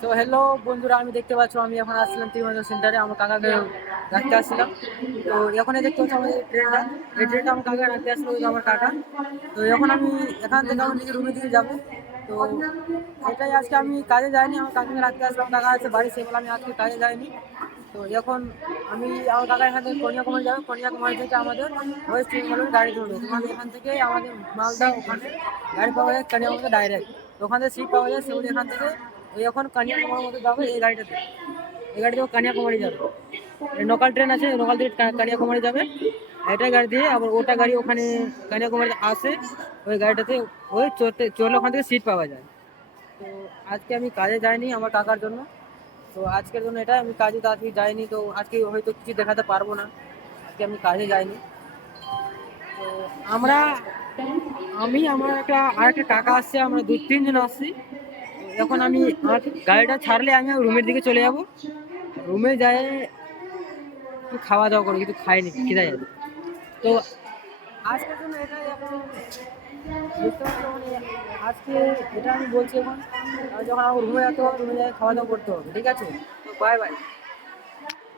তো হ্যালো বন্ধুরা, আমি দেখতে পাচ্ছ আমি এখন আসছিলাম ত্রিভুবনেশ্বর সেন্টারে আমার কাকাকে রাখতে আসছিলাম। তো এখন দেখতে পাচ্ছ আমাদের ট্রেনটা, এই ট্রেনটা আমার কাকা রাখতে আসলো, ওই যে আমার কাকা। তো এখন আমি এখান থেকে আমার নিজের রুমের দিকে যাবো। তো এটাই, আজকে আমি কাজে যাইনি, আমার কাকাকে রাখতে আসলাম, কাকা আছে বাড়ি, সে বলে আমি আজকে কাজে যাইনি। তো এখন আমি আমার কাকা এখান থেকে কন্যাকুমারী যাবে, কন্যাকুমারী থেকে আমাদের ওয়েস্ট বেঙ্গলের গাড়ি ধরবে, তোমাদের এখান থেকে আমাদের মালদা ওখানে গাড়ি পাওয়া যায় কন্যাকুমারীতে ডাইরেক্ট। তো ওখান থেকে সিট পাওয়া যায়, সেগুলো এখান থেকে ওই এখন কন্যাকুমারীর মধ্যে যাবে এই গাড়িটাতে, এই গাড়িতে কন্যাকুমারী যাবে। লোকাল ট্রেন আছে, লোকাল ট্রেন কন্যাকুমারী যাবে, এটা গাড়ি দিয়ে আবার ওটা গাড়ি ওখানে কন্যাকুমারীতে আসে, ওই গাড়িটাতে ওই চললে ওখান থেকে সিট পাওয়া যায়। তো আজকে আমি কাজে যাইনি আমার কাকার জন্য, তো আজকের জন্য এটা আমি কাজে তো আজকে যাইনি, তো আজকে হয়তো কিছু দেখাতে পারবো না, আজকে আমি কাজে যাইনি। তো আমরা আমি আমার আরেকটা কাকা আসছে, আমরা 2-3 জন আসছি। তো এখন আমি আমার গাড়িটা ছাড়লে আমি রুমের দিকে চলে যাব, রুমে যাই একটু খাওয়া দাওয়া করবো, কিছু খাইনি, খিদে যাবে। তো আজকের জন্য এটাই, এখন বুঝতে পারছো মানে আজকে এটা আমি বলছি এখন, যখন আমার রুমে যেতে হবে, রুমে যাই খাওয়া দাওয়া করতে হবে, ঠিক আছে? তো বাই বাই।